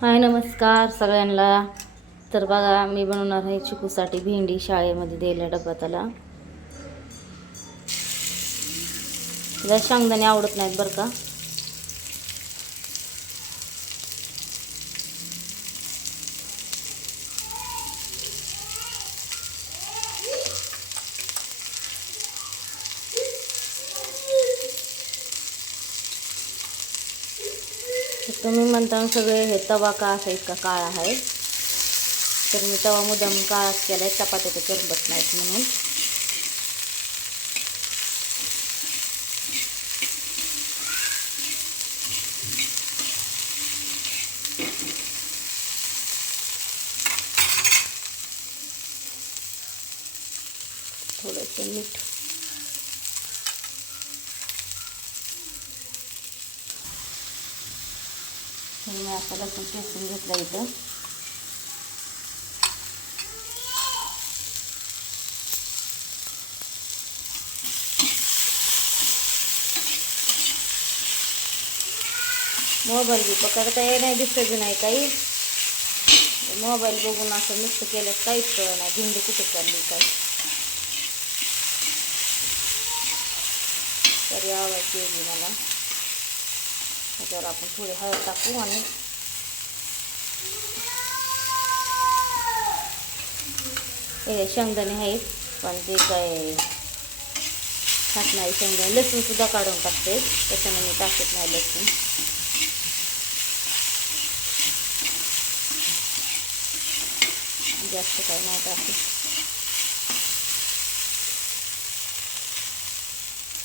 हाय नमस्कार सगळ्यांना. तर बघा मी बनवणार आहे चिकूसाठी भेंडी शाळेमध्ये द्यायला डब्बा त्याला शेंगदाणे आवडत नाहीत बरं का. तर तुम्ही म्हणता सगळे हे तवा का असा इतका काळा आहे, तर मी तवा मुद्दाम काळाच केला आहे, चपात्या तर करमत नाहीत म्हणून. थोडंसं मीठ, मी आता लसूण ठेचून घेतला इथं. मोबाईल बी पकडता ये नाही, दिसत नाही काही. मोबाईल बघून असं मिक्स केलं काहीच कळलं नाही भेंडी कुठे चालली काय. तरी आवाज येईल मला. त्याच्यावर आपण थोडी हळद टाकू आणि हे शेंगदाणे आहेत पण ते काय खात नाही शेंगदाणे. लसूण सुद्धा काढून टाकते, त्याच्याने मी टाकत नाही लसूण. जास्त काही नाही टाकत.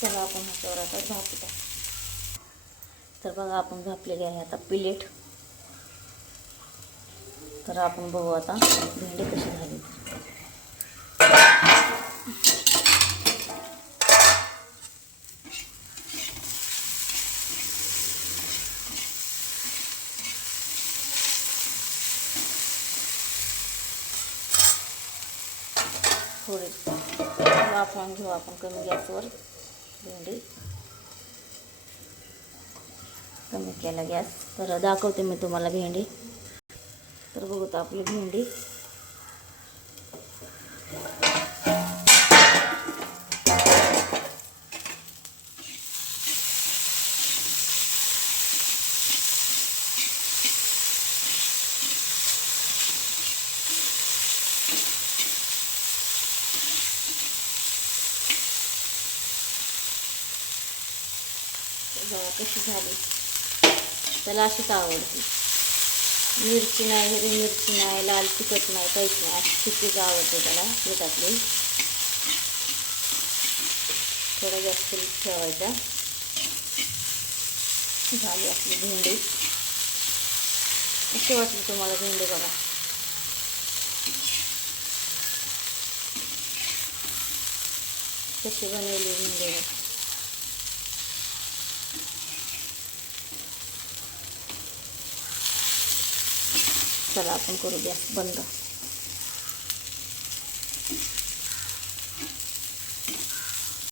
चला आपण ह्याच्यावर आता झाकू टाकू. तर बघा आपण झापलेली आहे आता प्लेट. तर आपण बघू आता भेंडी कशी झाली. थोडी वाफवून घेऊ आपण कमी गॅसवर. भेंडी कमी केला गॅस. तर दाखवते मी तुम्हाला भेंडी. तर बघू तर आपली भेंडी बघा कशी झाली. त्याला अशीच आवडते. मिरची नाही, हिरवी मिरची नाही, लाल तिखट नाही, काहीच नाही, अशी तिखीच आवडते त्याला पिठातली. थोडा जास्त ठेवायचा. झाली आपली भेंडी. कशी वाटली तुम्हाला भेंडी बघा. कशी बनवली भेंडी. चला आपण करू गॅस बंद.